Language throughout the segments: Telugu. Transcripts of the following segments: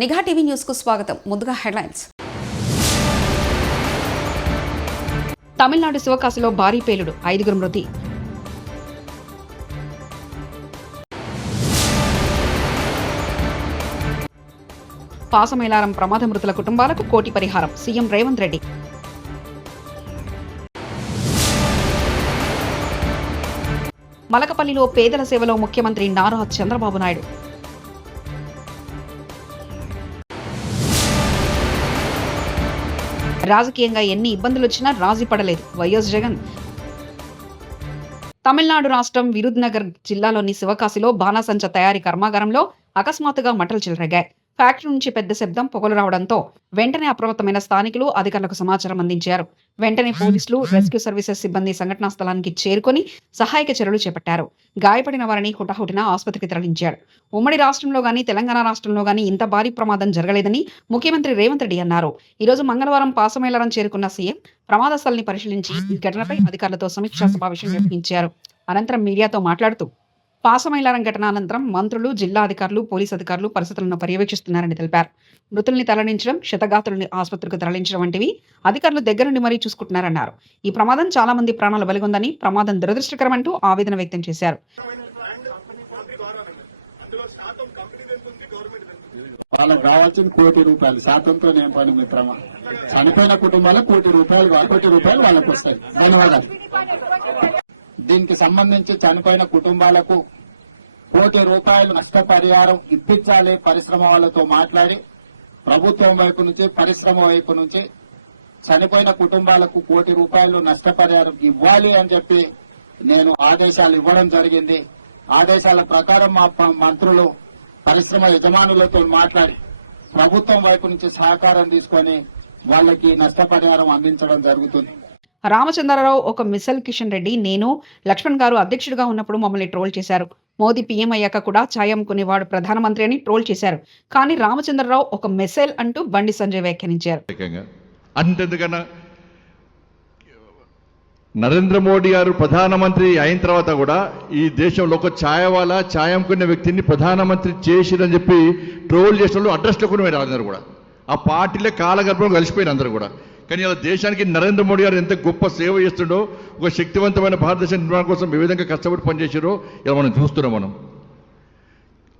నిఘా టీవీ న్యూస్ కు స్వాగతం. ముందుగా హెడ్లైన్స్. తమిళనాడు శివకాశిలో భారీ పేలుడు, 5 మృతి. పాసమేలారం ప్రమాద మృతుల కుటుంబాలకు కోటి పరిహారం, సీఎం రేవంత్ రెడ్డి. మలకపల్లిలో పేదల సేవలో ముఖ్యమంత్రి నారా చంద్రబాబు నాయుడు. రాజకీయంగా ఎన్ని ఇబ్బందులు వచ్చినా రాజీ పడలేదు వైఎస్ జగన్. తమిళనాడు రాష్ట్రం విరుద్నగర్ జిల్లాలోని శివకాశిలో బాణాసంచా తయారీ కర్మాగారంలో అకస్మాత్తుగా మంటలు చెలరేగాయి. ఫ్యాక్టరీ నుంచి పెద్ద శబ్దం, పొగలు రావడంతో వెంటనే అప్రమత్తమైన స్థానికులు అధికారులకు సమాచారం అందించారు. వెంటనే పోలీసులు, రెస్క్యూ సర్వీసెస్ సిబ్బంది సంఘటనా స్థలానికి చేరుకొని సహాయక చర్యలు చేపట్టారు. గాయపడిన వారిని హుటాహుటిన ఆసుపత్రికి తరలించారు. ఉమ్మడి రాష్ట్రంలో గానీ తెలంగాణ రాష్ట్రంలో గానీ ఇంత భారీ ప్రమాదం జరగలేదని ముఖ్యమంత్రి రేవంత్ రెడ్డి అన్నారు. ఈ రోజు మంగళవారం పాసమేలారం చేరుకున్న సీఎం ప్రమాద స్థలాన్ని పరిశీలించి ఈ ఘటనపై అధికారులతో సమీక్షా సమావేశం నిర్వహించారు. అనంతరం మీడియాతో మాట్లాడుతూ పాసమేలారం ఘటన అనంతరం మంత్రులు, జిల్లా అధికారులు, పోలీసు అధికారులు పరిస్థితులను పర్యవేక్షిస్తున్నారని తెలిపారు. మృతుల్ని తరలించడం, క్షతగాతుల్ని ఆసుపత్రికి తరలించడం వంటివి అధికారులు దగ్గర నుండి మరీ చూసుకుంటున్నారన్నారు. ఈ ప్రమాదం చాలా మంది ప్రాణాలు బలిగొందని, ప్రమాదం దురదృష్టకరమంటూ ఆవేదన వ్యక్తం చేశారు. వాళ్ళకి రావాల్సిన ₹1,00,00,000 స్వాతంత్రం ఏం పని మిత్రమా. చనిపోయిన కుటుంబాలకు ₹1,00,00,000 వాళ్ళకు వస్తాయి. ధన్యవాదాలు. దీనికి సంబంధించి చనిపోయిన కుటుంబాలకు ₹1,00,00,000 నష్టపరిహారం ఇప్పించాలి. పరిశ్రమ వాళ్ళతో మాట్లాడి ప్రభుత్వం వైపు నుంచి, పరిశ్రమ వైపు నుంచి చనిపోయిన కుటుంబాలకు ₹1,00,00,000 నష్టపరిహారం ఇవ్వాలి అని చెప్పి నేను ఆదేశాలు ఇవ్వడం జరిగింది. ఆదేశాల ప్రకారం మా మంత్రులు పరిశ్రమ యజమానులతో మాట్లాడి ప్రభుత్వం వైపు నుంచి సహకారం తీసుకొని వాళ్ళకి నష్టపరిహారం అందించడం జరుగుతుంది. రామచంద్రరావు ఒక మిసైల్, కిషన్ రెడ్డి, నేను, లక్ష్మణ్ గారు అధ్యక్షుడిగా ఉన్నప్పుడు మమ్మల్ని ట్రోల్ చేశారు. మోదీ పీఎం అయ్యాక కూడా ఛాయ్ అమ్ముకునేవాడు ప్రధానమంత్రి అని ట్రోల్ చేశారు. కానీ రామచంద్రరావు ఒక మిసైల్ అంటూ బండి సంజయ్ వ్యాఖ్యానించారు. అంతెందుకన్నా నరేంద్ర మోడీ గారు ప్రధానమంత్రి అయిన తర్వాత కూడా ఈ దేశంలో ఒక ఛాయ్ అమ్ముకునే వ్యక్తిని ప్రధానమంత్రి చేసిరని చెప్పి ట్రోల్ చేసిన వాళ్ళు అడ్రస్లో కూడా అందరూ కూడా ఆ పార్టీలే కాలగర్భంలో కలిసిపోయిన అందరూ కూడా. కానీ ఇలా దేశానికి నరేంద్ర మోడీ గారు ఎంత గొప్ప సేవ చేస్తుండో, ఒక శక్తివంతమైన భారతదేశ నిర్మాణం కోసం ఏ విధంగా కష్టపడి పనిచేసారో ఇలా మనం చూస్తున్నాం మనం.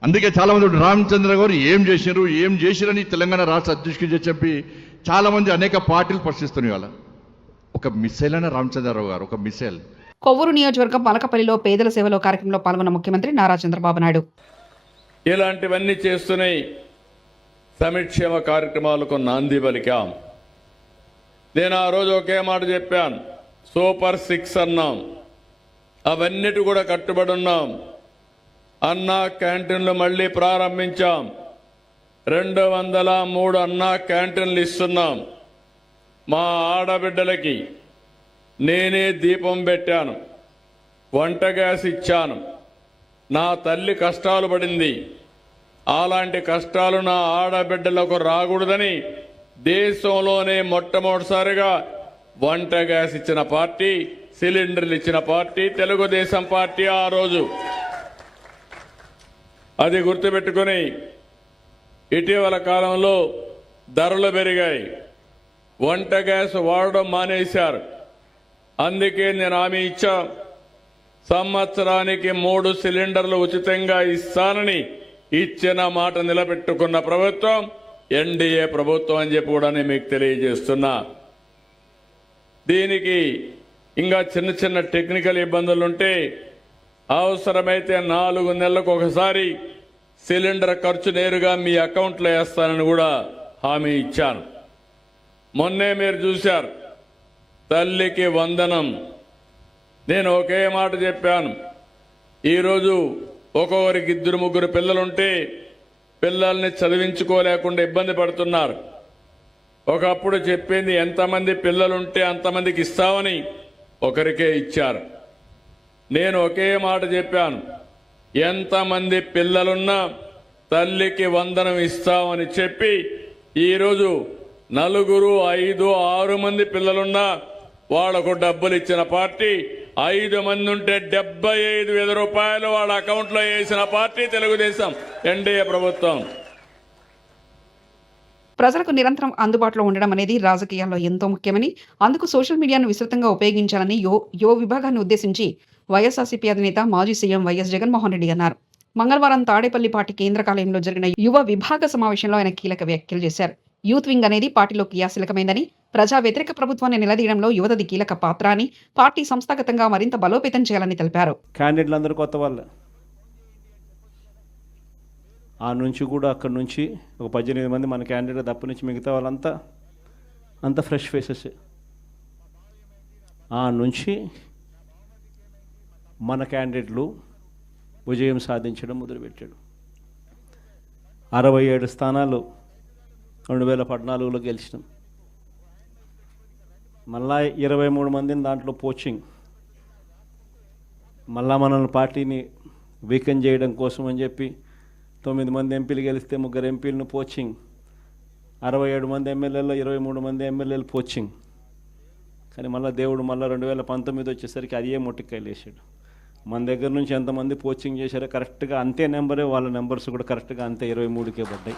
అందుకే చాలా మంది రామచంద్ర గారు ఏం చేసిరని తెలంగాణ రాష్ట్ర అధ్యక్షుడు చెప్పి చాలా మంది అనేక పార్టీలు ప్రశ్నిస్తున్నాయి. వాళ్ళ ఒక మిసైల్ అయిన రామచంద్రరావు గారు ఒక మిసైల్. కొవ్వూరు నియోజకవర్గం మలకపల్లిలో పేదల సేవలో కార్యక్రమంలో పాల్గొన్న ముఖ్యమంత్రి నారా చంద్రబాబు నాయుడు ఇలాంటివన్నీ చేస్తున్నాయి. సంక్షేమ కార్యక్రమాలకు నాంది పలికాం. నేను ఆ రోజు ఒకే మాట చెప్పాను, సూపర్ 6 అన్నాం. అవన్నిటి కూడా కట్టుబడి ఉన్నాం. అన్నా క్యాంటీన్లు మళ్ళీ ప్రారంభించాం. 203 అన్నా క్యాంటీన్లు ఇస్తున్నాం. మా ఆడబిడ్డలకి నేనే దీపం పెట్టాను, వంట గ్యాస్ ఇచ్చాను. నా తల్లి కష్టాలు పడింది. అలాంటి కష్టాలు నా ఆడబిడ్డలకు రాకూడదని దేశంలోనే మొట్టమొదటిసారిగా వంట గ్యాస్ ఇచ్చిన పార్టీ, సిలిండర్లు ఇచ్చిన పార్టీ తెలుగుదేశం పార్టీ. ఆ రోజు అది గుర్తుపెట్టుకుని ఇటీవల కాలంలో ధరలు పెరిగాయి. వంట గ్యాస్ వాడడం మానేశారు. అందుకే నేను హామీ ఇచ్చా, సంవత్సరానికి 3 సిలిండర్లు ఉచితంగా ఇస్తానని ఇచ్చిన మాట నిలబెట్టుకున్న ప్రభుత్వం ఎన్డీఏ ప్రభుత్వం అని చెప్పి కూడా నేను మీకు తెలియజేస్తున్నా. దీనికి ఇంకా చిన్న టెక్నికల్ ఇబ్బందులుంటే అవసరమైతే 4 నెలలకు ఒకసారి సిలిండర్ ఖర్చు నేరుగా మీ అకౌంట్లో వేస్తానని కూడా హామీ ఇచ్చాను. మొన్నే మీరు చూశారు, తల్లికి వందనం. నేను ఒకే మాట చెప్పాను, ఈరోజు ఒక్కొక్కరికి 2-3 పిల్లలుంటే పిల్లల్ని చదివించుకోలేకుండా ఇబ్బంది పడుతున్నారు. ఒకప్పుడు చెప్పింది ఎంతమంది పిల్లలుంటే అంతమందికి ఇస్తామని, ఒకరికే ఇచ్చారు. నేను ఒకే మాట చెప్పాను, ఎంతమంది పిల్లలున్నా తల్లికి వందనం ఇస్తామని చెప్పి ఈరోజు 4, 5, 6 మంది పిల్లలున్నా వాళ్లకు డబ్బులు ఇచ్చిన పార్టీ. 5 మంది ఉంటే ₹75,000 వాళ్ళ అకౌంట్లో వేసిన పార్టీ తెలుగుదేశం ఎన్డీఏ ప్రభుత్వం. ప్రజలకు నిరంతరం అందుబాటులో ఉండడం అనేది రాజకీయాల్లో ఎంతో ముఖ్యమని, అందుకు సోషల్ మీడియాను విస్తృతంగా ఉపయోగించాలని యువ విభాగాన్ని ఉద్దేశించి వైఎస్ఆర్సీపీ అధినేత మాజీ సీఎం వైఎస్ జగన్మోహన్ రెడ్డి అన్నారు. మంగళవారం తాడేపల్లి పార్టీ కేంద్ర కార్యాలయంలో జరిగిన యువ విభాగ సమావేశంలో ఆయన కీలక వ్యాఖ్యలు చేశారు. యూత్ వింగ్ అనేది పార్టీలో క్రియాశీలకమైందని, ప్రజా వ్యతిరేక ప్రభుత్వాన్ని నిలదీయడంలో యువతది కీలక పాత్ర అని, పార్టీ సంస్థాగతంగా మరింత బలోపేతం చేయాలని తెలిపారు. క్యాండిడేట్లు అందరూ కొత్త వాళ్ళే. ఆ నుంచి కూడా అక్కడి నుంచి ఒక 18 మంది మన క్యాండిడేట్ తప్ప నుంచి మిగతా వాళ్ళంతా ఫ్రెష్ ఫేసెస్. ఆ నుంచి మన క్యాండిడేట్లు విజయం సాధించడం మొదలుపెట్టాడు. 67 స్థానాలు 2014లో గెలిచినాం. మళ్ళా 23 మందిని దాంట్లో పోచింగ్, మళ్ళా మనల్ని పార్టీని వీకెన్ చేయడం కోసం అని చెప్పి 9 మంది ఎంపీలు గెలిస్తే 3 ఎంపీలను పోచింగ్, 67 మంది ఎమ్మెల్యేలో 23 మంది ఎమ్మెల్యేలు పోచింగ్. కానీ మళ్ళీ దేవుడు 2019 వచ్చేసరికి అదే మొట్టికాయలు వేసాడు. మన దగ్గర నుంచి ఎంతమంది పోచింగ్ చేశారో కరెక్ట్గా అంతే నెంబరే, వాళ్ళ నెంబర్స్ కూడా కరెక్ట్గా అంతే 23కే పడ్డాయి.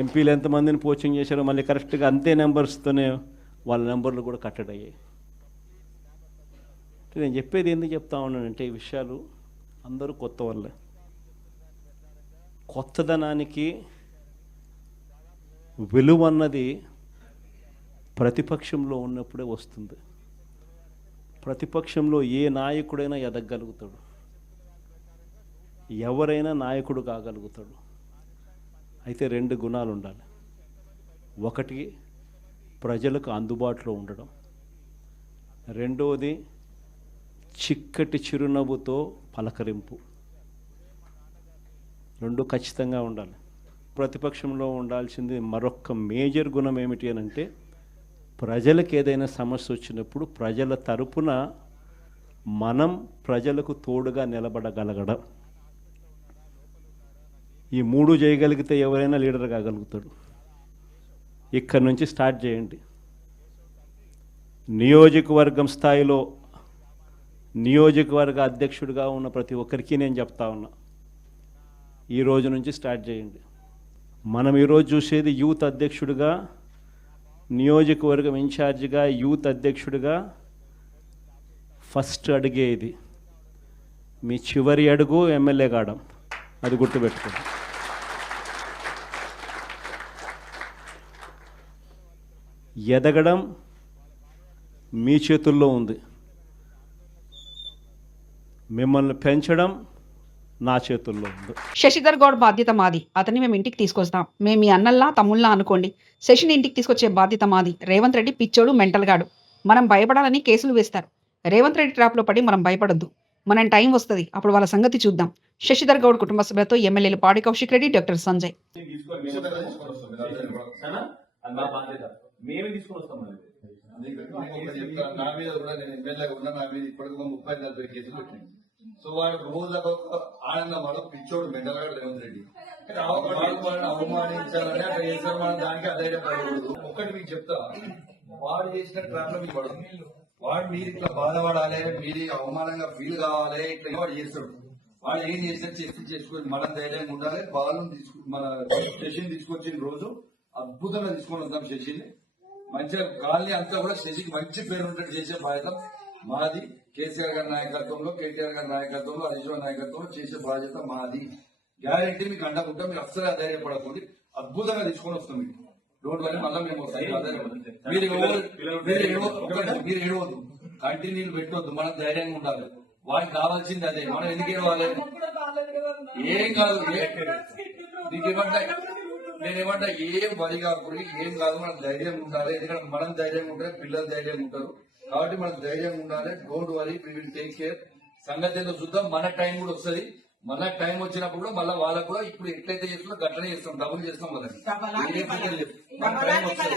ఎంపీలు ఎంతమందిని పోచింగ్ చేశారో మళ్ళీ కరెక్ట్గా అంతే నెంబర్స్తోనే వాళ్ళ నెంబర్లు కూడా కట్టడయ్యాయి. నేను చెప్పేది ఎందుకు చెప్తా ఉన్నానంటే, ఈ విషయాలు అందరూ కొత్త వాళ్ళే. కొత్తదనానికి విలువ అన్నది ప్రతిపక్షంలో ఉన్నప్పుడే వస్తుంది. ప్రతిపక్షంలో ఏ నాయకుడైనా ఎదగలుగుతాడు, ఎవరైనా నాయకుడు కాగలుగుతాడు. అయితే 2 గుణాలు ఉండాలి. ఒకటి ప్రజలకు అందుబాటులో ఉండడం, రెండవది చిక్కటి చిరునవ్వుతో పలకరింపు. 2 ఖచ్చితంగా ఉండాలి. ప్రతిపక్షంలో ఉండాల్సింది మరొక మేజర్ గుణం ఏమిటి అని అంటే, ప్రజలకు ఏదైనా సమస్య వచ్చినప్పుడు ప్రజల తరపున మనం ప్రజలకు తోడుగా నిలబడగలగడం. ఈ 3 చేయగలిగితే ఎవరైనా లీడర్ కాగలుగుతాడు. ఇక్కడి నుంచి స్టార్ట్ చేయండి. నియోజకవర్గం స్థాయిలో నియోజకవర్గ అధ్యక్షుడిగా ఉన్న ప్రతి ఒక్కరికి నేను చెప్తా ఉన్నా, ఈ రోజు నుంచి స్టార్ట్ చేయండి. మనం ఈరోజు చూసేది యూత్ అధ్యక్షుడిగా, నియోజకవర్గం ఇన్ఛార్జిగా, యూత్ అధ్యక్షుడిగా ఫస్ట్ అడిగే ఇది. మీ చివరి అడుగు ఎమ్మెల్యే కావడం, అది గుర్తుపెట్టుకోండి. ఎదగడం మీ చేతుల్లో ఉంది, మిమ్మల్ని పెంచడం నా చేతుల్లో ఉంది. శశిధర్ గౌడ్ బాధ్యత మాది, అతన్ని మేము ఇంటికి తీసుకొస్తాం. మేము మీ అన్నల్లా తమ్ముళ్ళా అనుకోండి. శశిని ఇంటికి తీసుకొచ్చే బాధ్యత మాది. రేవంత్ రెడ్డి పిచ్చోడు, మెంటల్ గాడు. మనం భయపడాలని కేసులు వేస్తారు. రేవంత్ రెడ్డి ట్రాప్లో పడి మనం భయపడొద్దు. మనం టైం వస్తుంది, అప్పుడు వాళ్ళ సంగతి చూద్దాం. శశిధర్ గౌడ్ కుటుంబ సభ్యులతో ఎమ్మెల్యేలు పాడి కౌశిక్ రెడ్డి, డాక్టర్ సంజయ్. నా మీద కూడా నేను ఎమ్మెల్యేగా ఉన్నా, నా మీద ఇప్పటికి 30-40 కేసులు పెట్టింది. సో వాడు రోజు ఆనందం, వాడు పిచ్చోడు, మెండలగాడు రేవంత్ రెడ్డి. వాళ్ళని అవమానించాలని అట్లా చేశారు. మనం దానికి అధైర్యపడకూడదు. ఒకటి మీకు చెప్తా, వాడు చేసిన ట్రాప్ లో మీకు పడదు. వాడు మీరు ఇట్లా బాధపడాలి, మీరు అవమానంగా ఫీల్ కావాలి, ఇట్లా వాడు చేస్తాడు. వాడు ఏం చేసినా చేసుకుని మనం ధైర్యంగా ఉండాలి. బాలను మన శశిని తీసుకొచ్చిన రోజు అద్భుతంగా తీసుకొని వద్దాం. శశిని మంచిగా కాలనీ అంతా కూడా శశికి మంచి పేరు ఉన్నట్టు చేసే బాధ్యత మాది. కేసీఆర్ గారి నాయకత్వంలో, కేటీఆర్ గారి నాయకత్వంలో, హరీష్ రావు నాయకత్వంలో చేసే బాధ్యత మాది. గ్యారెంటీ మీకు అండకుంటాం. మీరు అస్సలు అధైర్యపడకండి. అద్భుతంగా తీసుకొని వస్తాం. మీకు డోంట్ వరీ. మళ్ళీ మేము మీరు ఏడవద్దు, కంటిన్యూలు పెట్టవద్దు. మనం ధైర్యంగా ఉండాలి. వాడికి కావాల్సింది అదే. మనం ఎందుకు ఏడవాలి? ఏం కాదు. నీకేమంటా, నేనేమంటా, ఏం వరి కాకూడదు, ఏం కాదు. మనం ధైర్యంగా ఉండాలి. ఎందుకంటే మనం ధైర్యంగా ఉంటే పిల్లలు ధైర్యంగా ఉంటారు. కాబట్టి మనం ధైర్యంగా ఉండాలి. Don't worry, we will take care. సంగతి ఏదో చూద్దాం. మన టైం కూడా వస్తుంది. మన టైం వచ్చినప్పుడు కూడా మళ్ళీ వాళ్ళకు కూడా ఇప్పుడు ఎట్లయితే చేస్తున్నా గట్లనే చేస్తాం, డబుల్ చేస్తాం. వాళ్ళకి మన టైం వస్తుంది.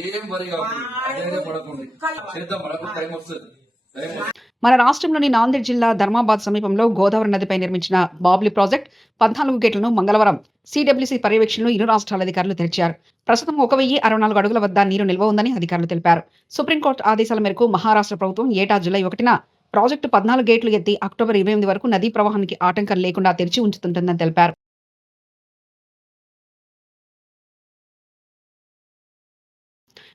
ఏం వరి కాకూడదు, అదే పడకండి. చేద్దాం, మనకు టైం వస్తుంది. మన రాష్ట్రంలోని నాందేడ్ జిల్లా ధర్మాబాద్ సమీపంలో గోదావరి నదిపై నిర్మించిన బాబ్లీ ప్రాజెక్ట్ 14 గేట్లను మంగళవారం సిడబ్ల్యూసీ పర్యవేక్షణలో ఇరు రాష్ట్రాల అధికారులు తెరిచారు. ప్రస్తుతం 1064 అడుగుల వద్ద నీరు నిల్వ ఉందని అధికారులు తెలిపారు. సుప్రీంకోర్టు ఆదేశాల మేరకు మహారాష్ట్ర ప్రభుత్వం ఏటా జూలై 1న ప్రాజెక్టు 14 గేట్లు ఎత్తి అక్టోబర్ 28 వరకు నదీ ప్రవాహానికి ఆటంకం లేకుండా తెరిచి ఉంచుతుంటుందని తెలిపారు.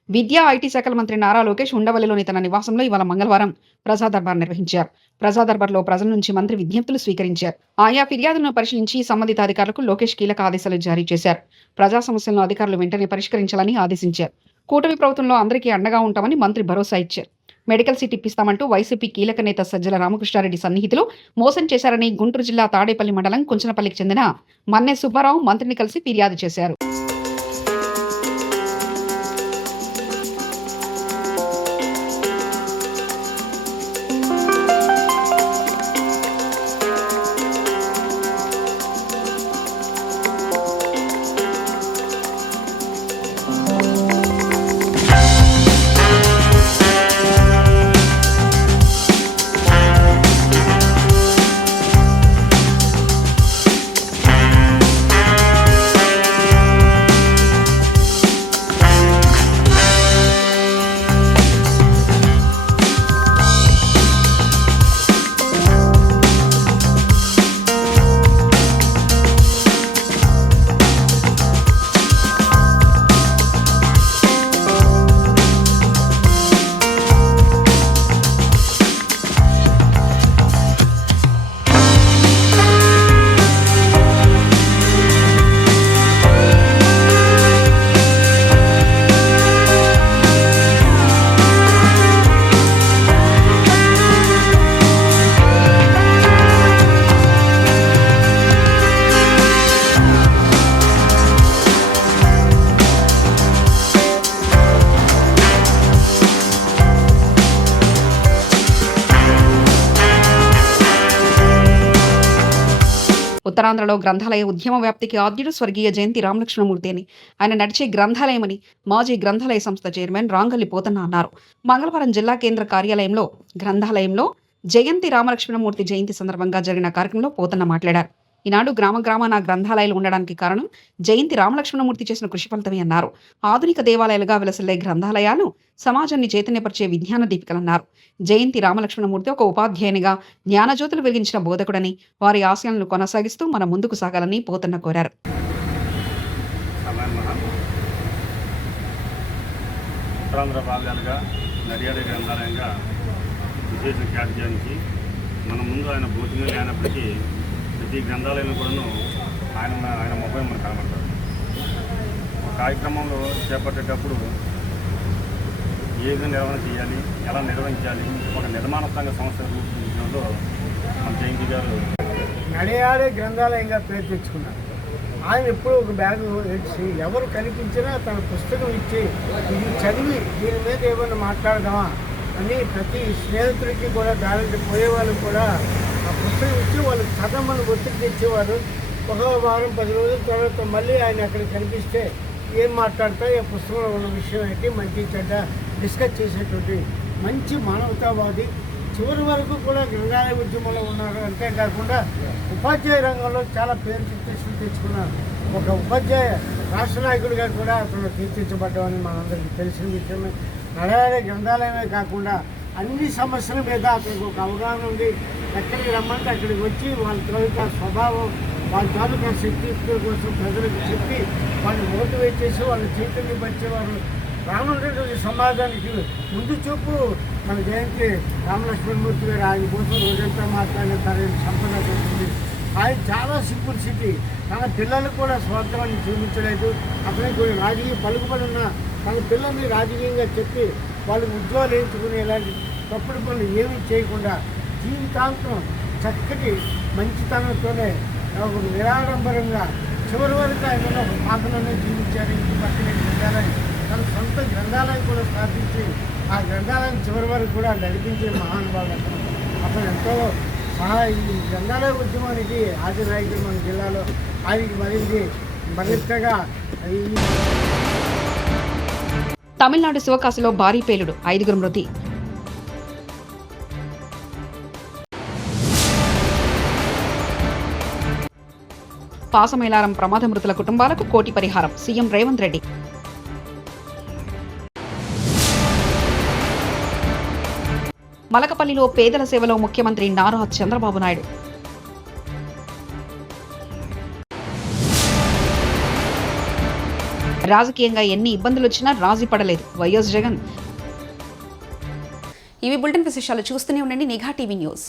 విద్యా ఐటీ శాఖల మంత్రి నారా లోకేష్ ఉండవల్లిలోని తన నివాసంలో ఇవాళ మంగళవారం ప్రజా దర్బార్ నిర్వహించారు. ప్రజా దర్బార్లో ప్రజల నుంచి మంత్రి విజ్ఞప్తులు స్వీకరించారు. ఆయా ఫిర్యాదులను పరిశీలించి సంబంధిత అధికారులకు లోకేష్ కీలక ఆదేశాలు జారీ చేశారు. ప్రజా సమస్యలను అధికారులు వెంటనే పరిష్కరించాలని ఆదేశించారు. కూటమి ప్రభుత్వంలో అందరికీ అండగా ఉంటామని మంత్రి భరోసా ఇచ్చారు. మెడికల్ సీట్ ఇప్పిస్తామంటూ వైసీపీ కీలక నేత సజ్జల రామకృష్ణారెడ్డి సన్నిహితులు మోసం చేశారని గుంటూరు జిల్లా తాడేపల్లి మండలం కుంచనపల్లికి చెందిన మన్నె సుబ్బారావు మంత్రిని కలిసి ఫిర్యాదు చేశారు. ఉత్తరాంధ్రలో గ్రంథాలయ ఉద్యమ వ్యాప్తికి ఆద్యుడు స్వర్గీయ జయంతి రామలక్ష్మణమూర్తి అని, ఆయన నడిచే గ్రంథాలయమని మాజీ గ్రంథాలయ సంస్థ చైర్మన్ రాంగల్లి పోతన్న అన్నారు. మంగళవారం జిల్లా కేంద్ర కార్యాలయంలో గ్రంథాలయంలో జయంతి రామలక్ష్మణమూర్తి జయంతి సందర్భంగా జరిగిన కార్యక్రమంలో పోతన్న మాట్లాడారు. ఈనాడు గ్రామాన గ్రంథాలయాలు ఉండడానికి కారణం జయంతి రామలక్ష్మణమూర్తి చేసిన కృషి ఫలితమే అన్నారు. ఆధునిక దేవాలయాలుగా విలసిల్లే గ్రంథాలయాలు సమాజాన్ని చైతన్యపరిచే విజ్ఞాన దీపికలన్నారు. జయంతి రామలక్ష్మణమూర్తి ఒక ఉపాధ్యాయునిగా జ్ఞానజ్యోతులు వెలిగించిన బోధకుడని, వారి ఆశయాలను కొనసాగిస్తూ మనం ముందుకు సాగాలని పోతన్న కోరారు. ఉత్తరాంధ్ర భాగాలుగా నడియాడే గ్రంథాలయంగా విశేష ఖ్యాతించి మన ముందు ఆయన భౌతికంగా లేనప్పటికీ ప్రతి గ్రంథాలయంలో కూడాను ఆయన మొబైల్ మనకు కనబడతారు. ఒక కార్యక్రమంలో చేపట్టేటప్పుడు ఏ విధంగా నిర్వహణ చేయాలి, ఎలా నిర్వహించాలి, ఒక నిర్మాణ సంఘ సంస్థ రూపొందించడంలో మన జయంతి గారు నడియాడే గ్రంథాలయంగా పేరు తెచ్చుకున్నారు. ఆయన ఎప్పుడూ ఒక బ్యాగ్ ఇచ్చి ఎవరు కనిపించినా తన పుస్తకం ఇచ్చి ఇది చదివి దీని మీద ఏమైనా మాట్లాడదామా అని ప్రతి స్నేహితుడికి కూడా దానికి పోయే వాళ్ళు కూడా ఆ పుస్తకం ఇచ్చి వాళ్ళు చదవమని ఒత్తిడి తెచ్చేవారు. ఒక వారం 10 రోజుల తర్వాత మళ్ళీ ఆయన అక్కడ కనిపిస్తే ఏం మాట్లాడతా ఈ పుస్తకంలో ఉన్న విషయం ఏంటి, మంచి చెడ్డ డిస్కస్ చేసేటువంటి మంచి మానవతావాది. చివరి వరకు కూడా గ్రంథాలయ ఉద్యమంలో ఉన్నారు. అంతేకాకుండా ఉపాధ్యాయ రంగంలో చాలా పేరు ప్రతిష్టలు తెచ్చుకున్న ఒక ఉపాధ్యాయ రాష్ట్ర నాయకుడిగా కూడా అతను తీర్చిదిద్దబడ్డామని మనందరికీ తెలిసిన విషయమే. నడయాడే గ్రంథాలయమే కాకుండా అన్ని సమస్యల మీద అతనికి ఒక అవగాహన ఉంది. ఎక్కడికి రమ్మంటే అక్కడికి వచ్చి వాళ్ళ తాలూకా స్వభావం, వాళ్ళ తాలూకా శక్తిత్వం కోసం ప్రజలకు చెప్పి వాళ్ళని మోటివేట్ చేసి వాళ్ళ చైతన్యపరిచేవారు. రానున్నటువంటి సమాజానికి ముందు చూపు మన జయంతి రామలక్ష్మణమూర్తి గారు. ఆయన కోసం రోజంతా మాట్లాడిన తనని సంపద ఉంటుంది. ఆయన చాలా సింపుల్సిటీ, తన పిల్లలకు కూడా స్వార్థాన్ని చూపించలేదు. అతనికి కొన్ని రాజకీయ పలుకుబడి ఉన్న తన పిల్లల్ని రాజకీయంగా చెప్పి వాళ్ళకి ఉద్యోగాలు వేయించుకుని ఇలాంటి తప్పుడు పనులు ఏమీ చేయకుండా జీవితాంతం చక్కటి మంచితనంతోనే ఒక నిరాడంబరంగా చివరి వరకు ఆయన ఒక పాత్రలోనే జీవించారు. ఇంటి పక్కనే గ్రంథాలయం, తన సొంత గ్రంథాలయం కూడా స్థాపించి ఆ గ్రంథాలయం చివరి వరకు కూడా నడిపించే మహానుభావుడు అతను. అతను ఎంతో ఈ గ్రంథాలయ ఉద్యమానికి ఆది నాయకుడు మన జిల్లాలో. ఆయనకి మరింతగా తమిళనాడు శివకాశిలో భారీ పేలుడు, 5 మృతి. పాసమైలారం ప్రమాద మృతుల కుటుంబాలకు 1 కోటి పరిహారం, సీఎం రేవంత్ రెడ్డి. మలకపల్లిలో పేదల సేవలో ముఖ్యమంత్రి నారా చంద్రబాబు నాయుడు. రాజకీయంగా ఎన్ని ఇబ్బందులు వచ్చినా రాజీ పడలేదు వైఎస్ జగన్. ఇవి బులెటిన్ విశేషాలు. చూస్తూనే ఉండండి నిఘా టీవీ న్యూస్.